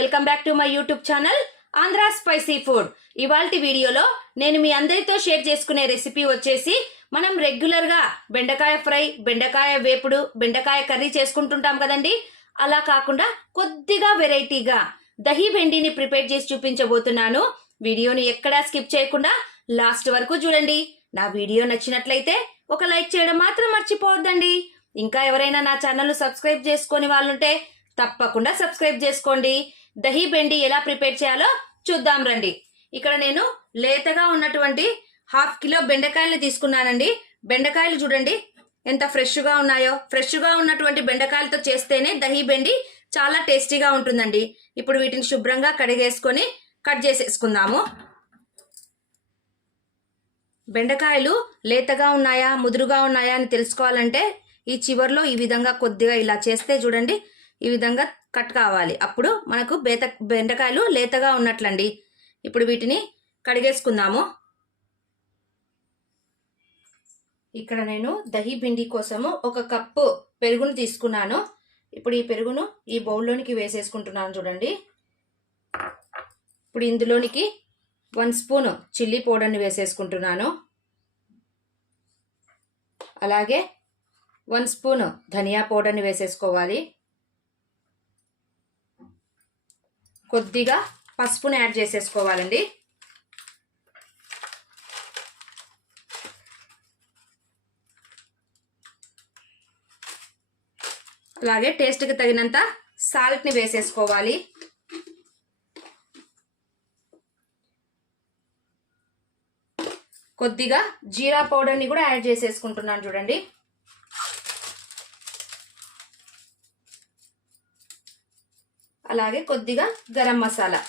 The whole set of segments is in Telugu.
Welcome back to my YouTube channel Andhra spicy food. ఇవాల్టి వీడియోలో నేను మీ అందరితో షేర్ చేసుకునే రెసిపీ వచ్చేసి మనం రెగ్యులర్గా బెండకాయ ఫ్రై బెండకాయ వేపుడు బెండకాయ కర్రీ చేసుకుంటుంటాం కదండి. అలా కాకుండా కొద్దిగా వెరైటీగా దహీ బెండిని ప్రిపేర్ చేసి చూపించబోతున్నాను. వీడియోని ఎక్కడా స్కిప్ చేయకుండా లాస్ట్ వరకు చూడండి. నా వీడియో నచ్చినట్లయితే ఒక లైక్ చేయడం మాత్రం మర్చిపోవద్దండి. ఇంకా ఎవరైనా నా ఛానల్ సబ్స్క్రైబ్ చేసుకొని వాళ్ళుంటే తప్పకుండా సబ్స్క్రైబ్ చేసుకోండి. దహీ బెండి ఎలా ప్రిపేర్ చేయాలో చూద్దాం రండి. ఇక్కడ నేను లేతగా ఉన్నటువంటి హాఫ్ కిలో బెండకాయలు తీసుకున్నానండి. బెండకాయలు చూడండి ఎంత ఫ్రెష్గా ఉన్నాయో. ఫ్రెష్గా ఉన్నటువంటి బెండకాయలతో చేస్తేనే దహీ బెండి చాలా టేస్టీగా ఉంటుందండి. ఇప్పుడు వీటిని శుభ్రంగా కడిగేసుకొని కట్ చేసేసుకుందాము. బెండకాయలు లేతగా ఉన్నాయా ముదురుగా ఉన్నాయా అని తెలుసుకోవాలంటే ఈ చివర్లో ఈ విధంగా కొద్దిగా ఇలా చేస్తే చూడండి ఈ విధంగా కట్ కావాలి. అప్పుడు మనకు బేత బెండకాయలు లేతగా ఉన్నట్లండి. ఇప్పుడు వీటిని కడిగేసుకుందాము. ఇక్కడ నేను దహీ పిండి కోసము ఒక కప్పు పెరుగును తీసుకున్నాను. ఇప్పుడు ఈ పెరుగును ఈ బౌల్లోనికి వేసేసుకుంటున్నాను చూడండి. ఇప్పుడు ఇందులోనికి వన్ స్పూన్ చిల్లీ పౌడర్ని వేసేసుకుంటున్నాను. అలాగే వన్ స్పూన్ ధనియా పౌడర్ని వేసేసుకోవాలి. కొద్దిగా పసుపుని యాడ్ చేసేసుకోవాలండి. అలాగే టేస్ట్కి తగినంత సాల్ట్ని వేసేసుకోవాలి. కొద్దిగా జీరా పౌడర్ని కూడా యాడ్ చేసేసుకుంటున్నాను చూడండి. అలాగే కొద్దిగా గరం మసాలా.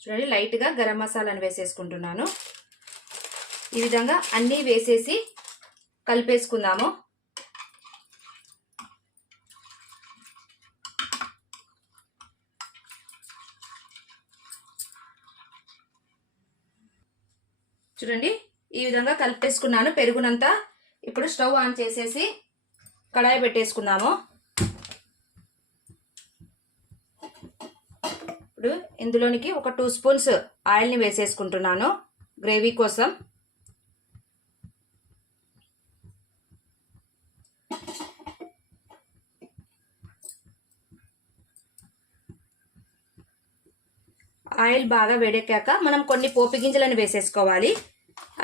చూడండి లైట్గా గరం మసాలాను వేసేసుకుంటున్నాను. ఈ విధంగా అన్నీ వేసేసి కలిపేసుకుందాము. ఈ విధంగా కలిపేసుకున్నాను. పెరుగునంతా ఇప్పుడు స్టవ్ ఆన్ చేసేసి కడాయి పెట్టేసుకున్నాము ఇప్పుడు ఇందులోనికి ఒక టూ స్పూన్స్ ఆయిల్ని వేసేసుకుంటున్నాను గ్రేవీ కోసం. ఆయిల్ బాగా వేడెక్కాక మనం కొన్ని పోపు గింజలను వేసేసుకోవాలి.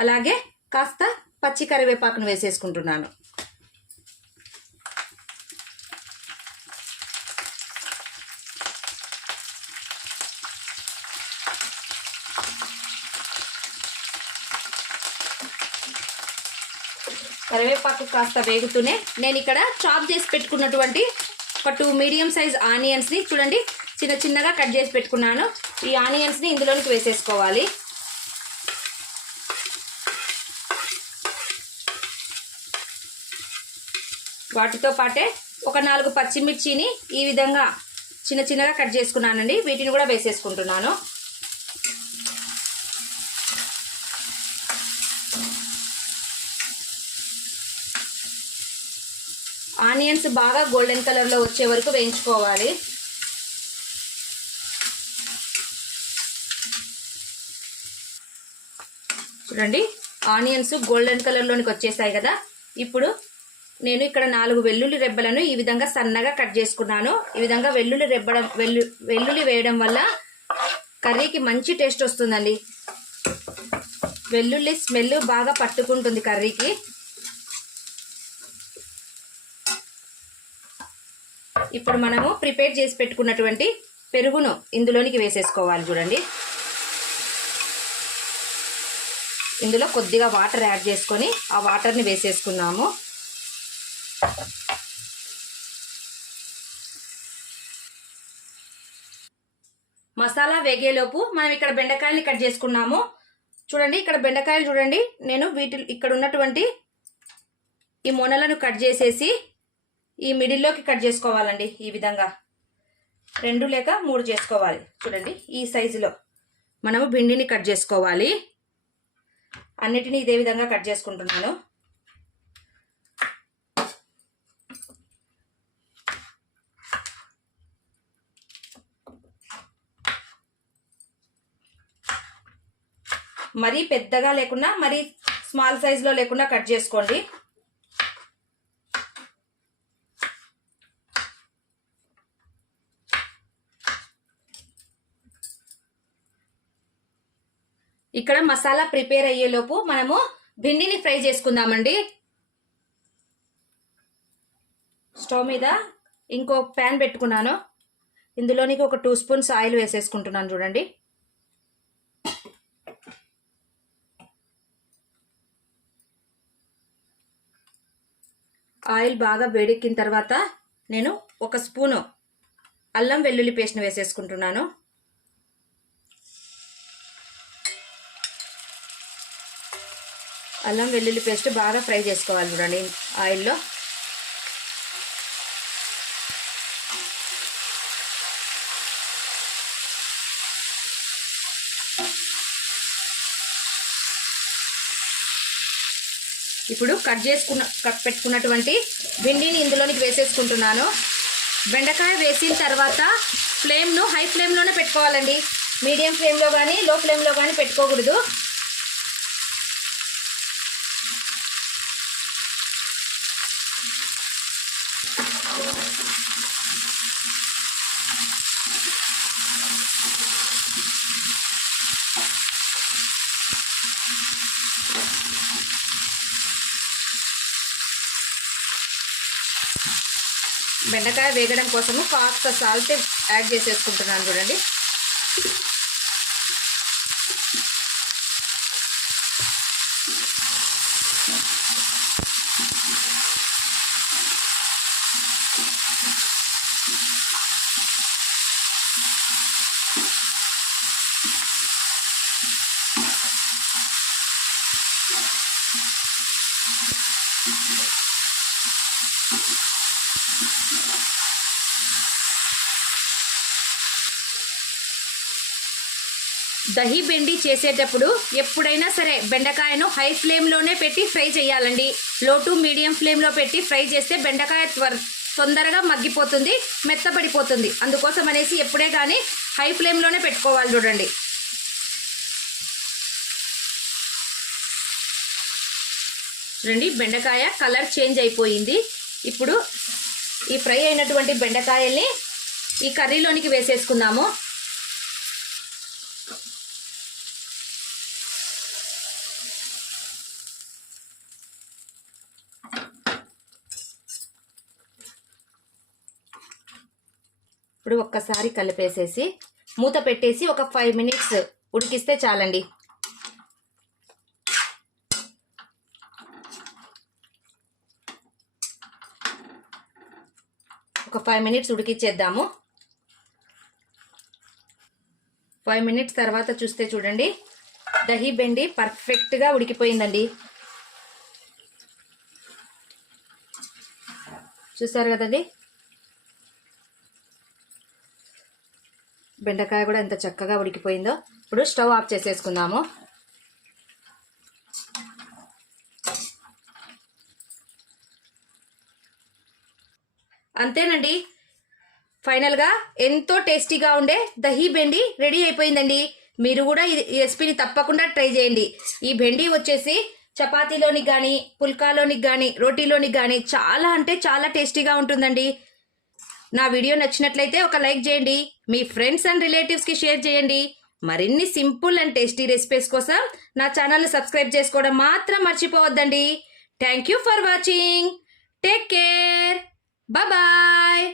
అలాగే కాస్త పచ్చి కరివేపాకును వేసేసుకుంటున్నాను. కరివేపాకు కాస్త వేగుతూనే నేను ఇక్కడ చాప్ చేసి పెట్టుకున్నటువంటి ఒక టూ మీడియం సైజ్ ఆనియన్స్ని చూడండి చిన్న చిన్నగా కట్ చేసి పెట్టుకున్నాను. ఈ ఆనియన్స్ని ఇందులోనికి వేసేసుకోవాలి. వాటితో పాటే ఒక నాలుగు పచ్చిమిర్చిని ఈ విధంగా చిన్న చిన్నగా కట్ చేసుకున్నానండి. వీటిని కూడా వేసేసుకుంటున్నాను. ఆనియన్స్ బాగా గోల్డెన్ కలర్లో వచ్చే వరకు వేయించుకోవాలి. చూడండి ఆనియన్స్ గోల్డెన్ కలర్లోనికి వచ్చేసాయి కదా. ఇప్పుడు నేను ఇక్కడ నాలుగు వెల్లుల్లి రెబ్బలను ఈ విధంగా సన్నగా కట్ చేసుకున్నాను. ఈ విధంగా వెల్లుల్లి రెబ్బడం వెల్లు వెల్లుల్లి వేయడం వల్ల కర్రీకి మంచి టేస్ట్ వస్తుందండి. వెల్లుల్లి స్మెల్ బాగా పట్టుకుంటుంది కర్రీకి. ఇప్పుడు మనము ప్రిపేర్ చేసి పెట్టుకున్నటువంటి పెరుగును ఇందులోనికి వేసేసుకోవాలి చూడండి. ఇందులో కొద్దిగా వాటర్ యాడ్ చేసుకొని ఆ వాటర్ని వేసేసుకున్నాము. మసాలా వేగేలోపు మనం ఇక్కడ బెండకాయలు కట్ చేసుకున్నాము. చూడండి ఇక్కడ బెండకాయలు చూడండి. నేను వీటి ఇక్కడ ఉన్నటువంటి ఈ మొనలను కట్ చేసేసి ఈ మిడిల్లోకి కట్ చేసుకోవాలండి ఈ విధంగా. రెండు లేక మూడు చేసుకోవాలి. చూడండి ఈ సైజులో మనము భిండిని కట్ చేసుకోవాలి. అన్నిటినీ ఇదే విధంగా కట్ చేసుకుంటున్నాను. మరీ పెద్దగా లేకుండా మరీ స్మాల్ సైజులో లేకుండా కట్ చేసుకోండి. ఇక్కడ మసాలా ప్రిపేర్ అయ్యేలోపు మనము భిండిని ఫ్రై చేసుకుందామండి. స్టవ్ మీద ఇంకో ప్యాన్ పెట్టుకున్నాను. ఇందులోనికి ఒక టూ స్పూన్స్ ఆయిల్ వేసేసుకుంటున్నాను చూడండి. ఆయిల్ బాగా వేడెక్కిన తర్వాత నేను ఒక స్పూను అల్లం వెల్లుల్లి పేస్ట్ని వేసేసుకుంటున్నాను. అల్లం వెల్లుల్లి పేస్ట్ బాగా ఫ్రై చేసుకోవాలి చూడండి ఆయిల్లో. ఇప్పుడు కట్ చేసుకున్న కట్ పెట్టుకున్నటువంటి భిండిని ఇందులోనికి వేసేసుకుంటున్నాను. బెండకాయ వేసిన తర్వాత ఫ్లేమ్ను హై ఫ్లేమ్లోనే పెట్టుకోవాలండి. మీడియం ఫ్లేమ్లో కానీ లో ఫ్లేమ్లో కానీ పెట్టుకోకూడదు. బెండకాయ వేగడం కోసము కాస్త సాల్ట్ యాడ్ చేసేసుకుంటున్నాను చూడండి. దహి బెండి చేసేటప్పుడు ఎప్పుడైనా సరే బెండకాయను హై ఫ్లేమ్లోనే పెట్టి ఫ్రై చేయాలండి. లో టు మీడియం ఫ్లేమ్లో పెట్టి ఫ్రై చేస్తే బెండకాయ త్వర తొందరగా మగ్గిపోతుంది మెత్తబడిపోతుంది. అందుకోసం అనేసి ఎప్పుడే కానీ హై ఫ్లేమ్లోనే పెట్టుకోవాలి చూడండి. చూడండి బెండకాయ కలర్ చేంజ్ అయిపోయింది. ఇప్పుడు ఈ ఫ్రై అయినటువంటి బెండకాయల్ని ఈ కర్రీలోనికి వేసేసుకుందాము. ఇప్పుడు ఒక్కసారి కలిపేసేసి మూత పెట్టేసి ఒక ఫైవ్ మినిట్స్ ఉడికిస్తే చాలండి. ఒక ఫైవ్ మినిట్స్ ఉడికిచ్చేద్దాము. ఫైవ్ మినిట్స్ తర్వాత చూస్తే చూడండి దహి బెండి పర్ఫెక్ట్గా ఉడికిపోయిందండి. చూసారు కదండి? బెండకాయ కూడా ఎంత చక్కగా ఉడికిపోయిందో ఇప్పుడు స్టవ్ ఆఫ్ చేసేసుకుందాము. అంతేనండి. ఫైనల్గా ఎంతో టేస్టీగా ఉండే దహీ బెండి రెడీ అయిపోయిందండి. మీరు కూడా ఈ రెసిపీని తప్పకుండా ట్రై చేయండి. ఈ బెండి వచ్చేసి చపాతీలోనికి కానీ పుల్కాలోనికి కానీ రోటీలోనికి కానీ చాలా అంటే చాలా టేస్టీగా ఉంటుందండి. నా వీడియో నచ్చినట్లయితే ఒక లైక్ చేయండి మీ ఫ్రెండ్స్ అండ్ రిలేటివ్స్కి షేర్ చేయండి. మరిన్ని సింపుల్ అండ్ టేస్టీ రెసిపీస్ కోసం నా ఛానల్ని సబ్స్క్రైబ్ చేసుకోవడం మాత్రం మర్చిపోవద్దండి. Thank you for watching take care bye